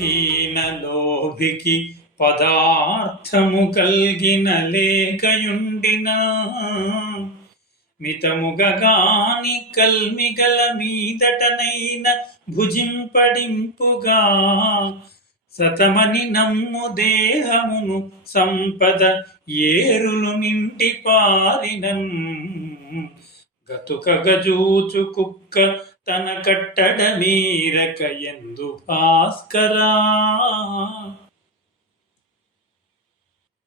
బలహీన లోభికి పదార్థము కల్గిన లేకయుండినా మితముగగాని కల్మిగల మీదటనైన భుజింపడింపుగా సతమని నమ్ము దేహమును సంపద ఏరులు నింటి పారినం గతుక గజూచు కుక్క తన కట్టడ మీరక ఎందు భాస్కరా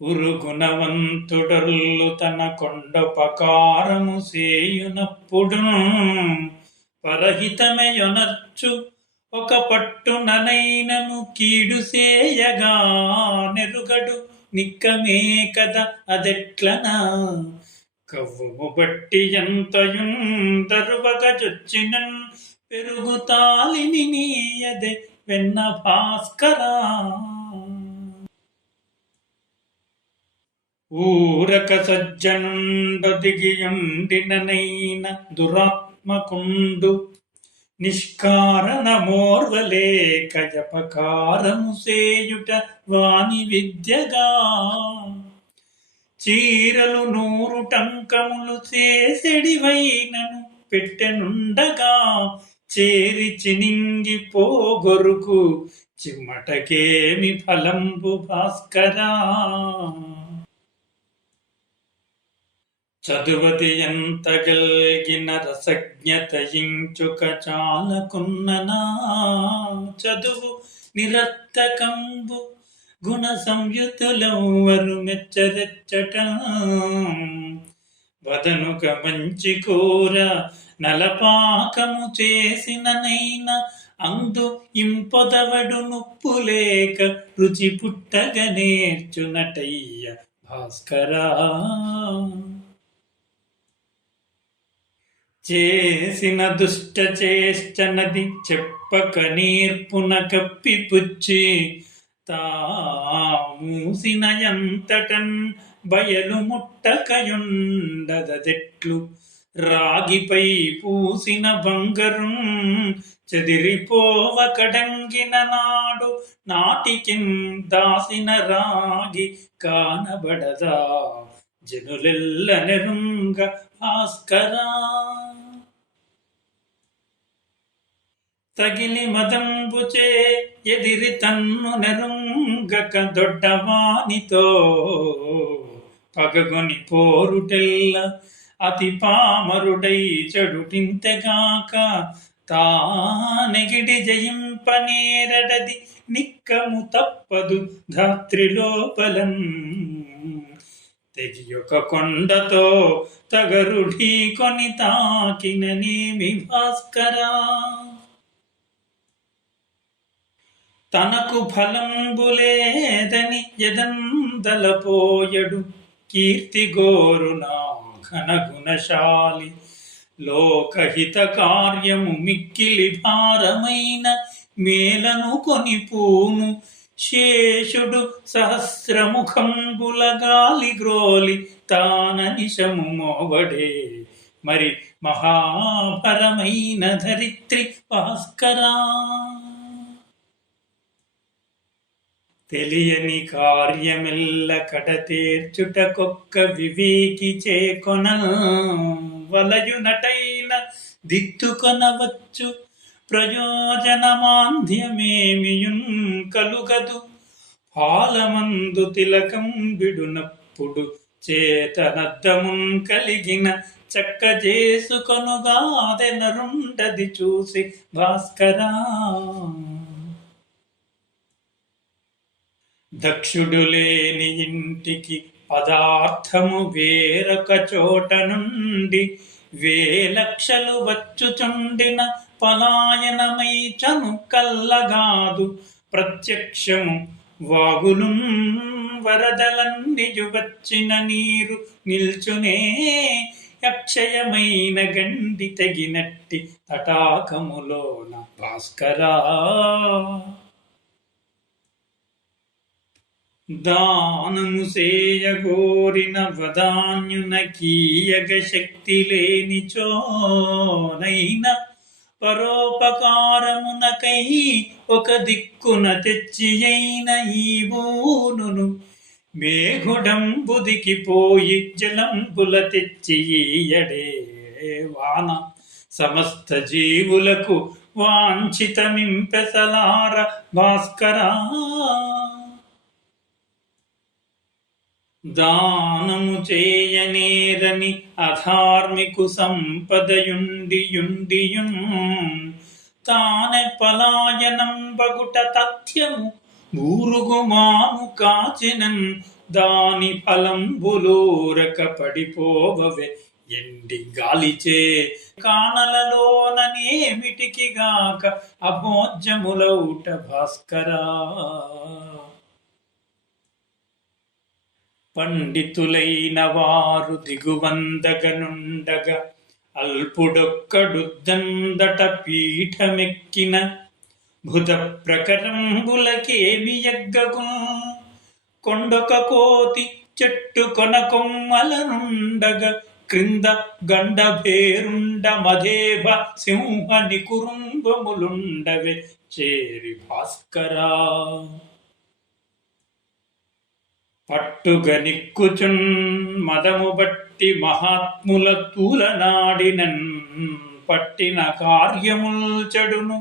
ఉరుగుణవంతుడర్లు తన కొండపకారము సేయునప్పుడు పరహితమయొనర్చు ఒక పట్టుననైనను కీడు సేయగా నెరుగడు నిక్కమే కద అదెట్లనా కవ్వుము బట్టి ఎంతయుందరువగ చొచ్చినన్ పెరుగుతాలిని నీయదే వెన్న భాస్కరా ఊరక సజ్జనుండొదిగియుండిననైన దురాత్మకుండు నిష్కారణమోర్వలేక జపకారము సేయుట వాని విద్యగా చీరలు 100 టంకములు చేసెడివైనను పెట్టెనుండగా చేరి చినింగి పోగొరుకు చిమ్మటకేమి ఫలంబు భాస్కరా చదువది ఎంత గల్గిన రసజ్ఞతయించుక చాలకున్ననా చదువు నిరర్థకంబు గుణ సంయుతులెవ్వరు మెచ్చరెచ్చట వదనుక మంచి కూర నలపాకము చేసిననైన అందు ఇంపొదవడు నుప్పు లేక రుచి పుట్టగ నేర్చునటయ్య భాస్కరా చేసిన దుష్ట చేష్టనది చెప్పక నేర్పున కప్పిపుచ్చి మూసిన ఎంతటన్ బయలు ముట్టకయుండదెట్లు రాగిపై పూసిన బంగరుం చెదిరిపోవ కడంగిన నాడు నాటికిన్ దాసిన రాగి కానబడదా జనులెల్ల నెరుంగ భాస్కరా తగిలి మదంబుచే ఎదిరి తన్ను నెరుంగక దొడ్డవానితో పగగొని పోరుటెల్ల అతి పామరుడై చెడుటింతెగాక తానెగిడి జయింపనేరడది నిక్కము తప్పదు ధాత్రిలోపలం తెగియొక కొండతో తగరుఢీ కొని తాకిననేమి భాస్కరా తనకు ఫలంబులేదని ఎదందలపోయడు కీర్తిగోరునా ఘనగుణశాలి లోకహిత కార్యము మిక్కిలి భారమైన మేలను కొనిపూను శేషుడు సహస్రముఖంబుల గాలి గ్రోలి తాననిశము మోవడే మరి మహాపరమైన ధరిత్రి భాస్కరా తెలియని కార్యమెల్ల కడతేర్చుటకొక్క వివేకి చేకొన వలయునటైన దిద్దుకొనవచ్చు ప్రయోజనమాంధ్యమేమియున్ కలుగదు పాలమందు తిలకం బిడునప్పుడు చేతనద్దమున్ కలిగిన చక్క చేసుకొనుగాదెనరుండది చూసి భాస్కరా దక్షుడు లేని ఇంటికి పదార్థము వేరొక చోట నుండి 1000 లక్షలు వచ్చుచుండిన పలాయనమై చను కల్లగాదు ప్రత్యక్షము వాగులు వరదలన్నియు వచ్చిన నీరు నిల్చునే అక్షయమైన గండి తెగినట్టి తటాకములోన భాస్కరా దానము సేయగోరిన వదాన్యున కీయగ శక్తి లేనిచోనైన పరోపకారమునకై ఒక దిక్కున తెచ్చియైన ఈ బూనును మేఘుడంబుదికి పోయి జలంబుల తెచ్చి ఈయడే వాన సమస్త జీవులకు వాంఛితమింపెసలార భాస్కరా. దానము చేయనేరని అధార్మికు సంపదయుండియుండియున్ తానే పలాయనం బగుట తథ్యము ఊరుగుమాను కాచినన్ దాని ఫలంబులోరక పడిపోవవే ఎండి గాలిచే కానలలోననేమిటికి గాక అభోజ్యములౌట భాస్కరా. పండితులైన వారు దిగువందగనుండగా అల్పుడొక్కడుద్దందట పీఠమెక్కిన భుజ ప్రకరంబులకేమి యగ్గగు కొండొక కోతి చెట్టు కొన కొమ్మలనుండగా క్రింద గండభేరుండ మధేభ సింహ నికురుంబములుండవే చేరి భాస్కరా. పట్టుగ నిక్కుచున్ మదము బట్టి మహాత్ముల తూలనాడినన్ పట్టిన కార్యముల్ చెడును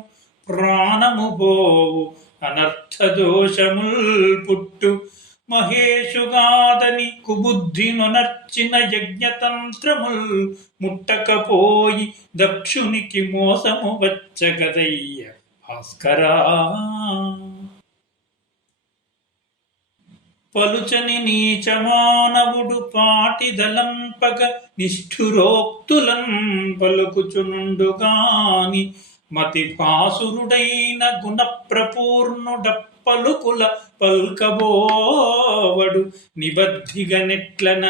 ప్రాణము పోవు అనర్థ దోషముల్ పుట్టు మహేషుగాదని కుబుద్ధి నొనర్చిన యజ్ఞతంత్రముల్ ముట్టకపోయి దక్షునికి మోసము వచ్చగదయ్య భాస్కరా. పలుచని నీచమానవుడు పాటిదలంపగ నిష్ఠురోక్తులం పలుకుచునుండుగాని మతి భాసురుడైన గుణప్రపూర్ణుడప్పలుకుల పల్కబోవడు నిబద్ధిగనెట్లన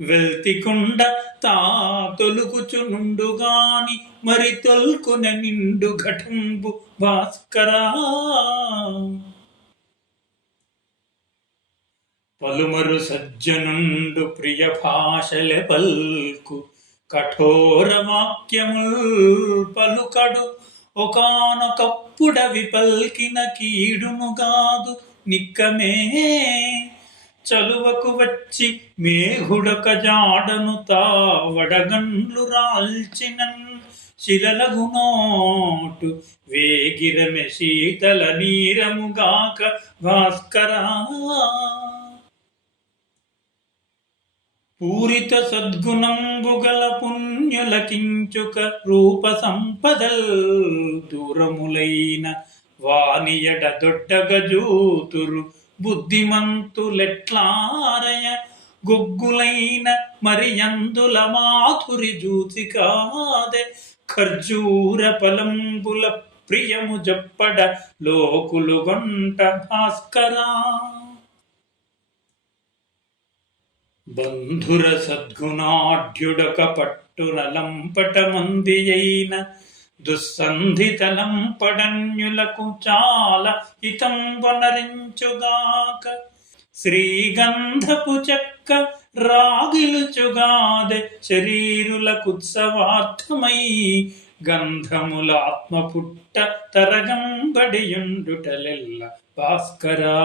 వెల్తికుండ తా తొలుకుచునుండుగాని మరి తొల్కున నిండు ఘటంబు భాస్కరా. పలుమరు సజ్జనుండు ప్రియ భాషల పల్కు కఠోర వాక్యముల్ పలుకడు ఒకానొకప్పుడవి పల్కిన కీడునుగాదు నిక్కమే చలువకు వచ్చి మేఘుడొక జాడను తావడగండ్లు రాల్చినన్ శిలలగునోటు వేగిరమె శీతల నీరముగాక భాస్కరా. పూరిత సద్గుణంబుగల పుణ్యుల కించుక రూప సంపదల్ దూరములైన వానియడ దొడ్డగజూతురు బుద్ధిమంతులెట్లారయ గొగ్గులైన మరి అందుల మాధురి జూచి కాదే ఖర్జూర పలంబుల ప్రియము జప్పడ లోకులు గొంట భాస్కరా. బంధుర సద్గుణాఢ్యుడొక పట్టున లంపట మంది అయిన దుస్సంధితలంపడన్యులకు చాలా హితంబనరించుగాక శ్రీగంధపు చెక్క రాగిలుచుగాదే శరీరులకుత్సవార్థమై గంధముల ఆత్మ పుట్ట తరగంబడియుండుటలెల్ల భాస్కరా.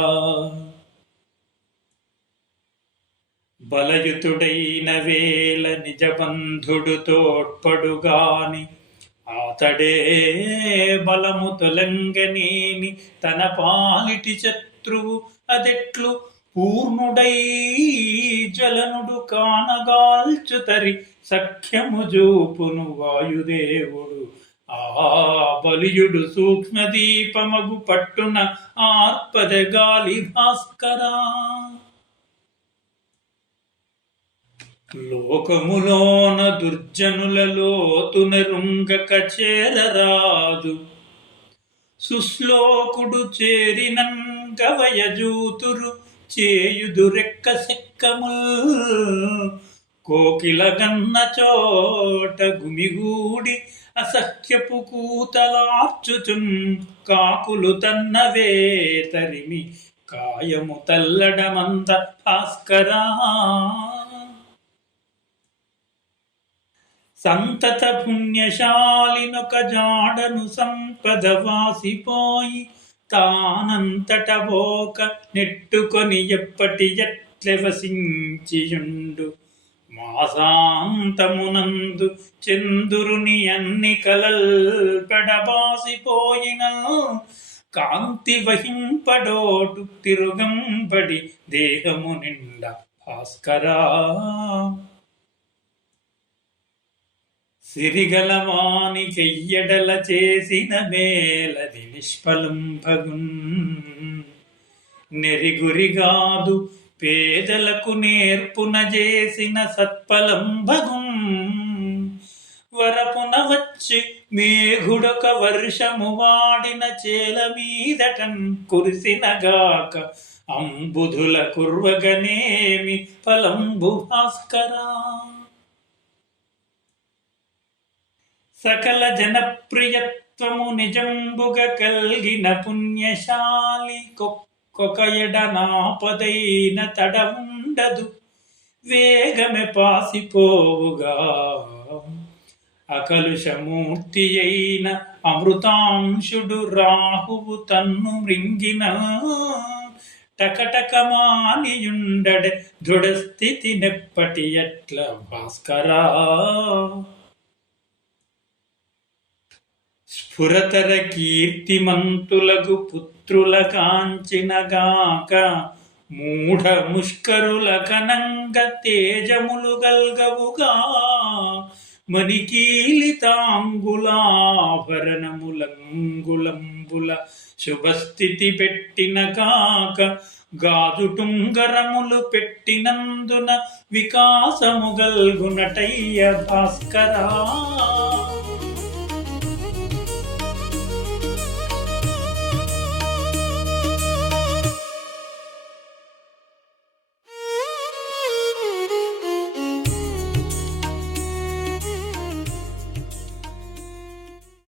బలయుతుడైన వేల నిజబంధుడు తోడ్పడుగాని ఆతడే బలము తొలంగనేని తన పాలిటి శత్రువు అదెట్లు పూర్ణుడై జ్వలనుడు కానగాల్చుతరి సఖ్యము జూపును వాయుదేవుడు. ఆ బలియుడు సూక్ష్మదీపమగు పట్టున ఆర్పద గాలి భాస్కరా. లోకములోన దుర్జనులలోతున రుంగక చేరరాదు సుశ్లోకుడు చేరినం గవయజూతురు చేయుదురెక్క సెక్కముల్ కోకిల గన్న చోట గుమిగూడి అసఖ్యపు కూతలార్చుచున్ కాకులు తన్నవే తరిమి కాయము తల్లడమంద భాస్కరా. సంతత పుణ్యశాలినొక జాడను సంపద వాసిపోయి తానంతట ఓక నెట్టుకొని ఎప్పటి ఎట్లెవసించియుండు మాసాంతమునందు చందురుని అన్ని కలల్ పెడబాసిపోయిన కాంతి వహింపడోటు తిరుగంబడి దేహము నిండా భాస్కరా సిరిగలవానికెయ్యడల చేసిన మేలది నిష్ఫలం భగున్ నెరిగురిగాదు పేదలకు నేర్పున చేసిన సత్ఫలం భగున్ వరపున వచ్చి మేఘుడొక వర్షము వాడిన చేల మీదటన్ కురిసినగాక అంబుధుల కుర్వగనేమి ఫలంబు భాస్కరా సకల జనప్రియత్వము నిజంబుగ కల్గిన పుణ్యశాలి కొక ఎడనాపదైన తడవుండదు వేగమె పాసిపోవుగా అకలుషమూర్తి అయిన అమృతాంశుడు రాహువు తన్ను మృంగిన టకటకమానియుండె దృఢస్థితి నెప్పటి ఎట్ల భాస్కరా స్ఫురతర కీర్తిమంతులకు పుత్రుల కాంచినగాక మూఢ ముష్కరుల కనంగ తేజములు గల్గవుగా మణికీలితాంగులాభరణములంగులంబుల శుభస్థితి పెట్టిన కాక గాజుటుంగరములు పెట్టినందున వికాసము గల్గునటయ్య భాస్కరా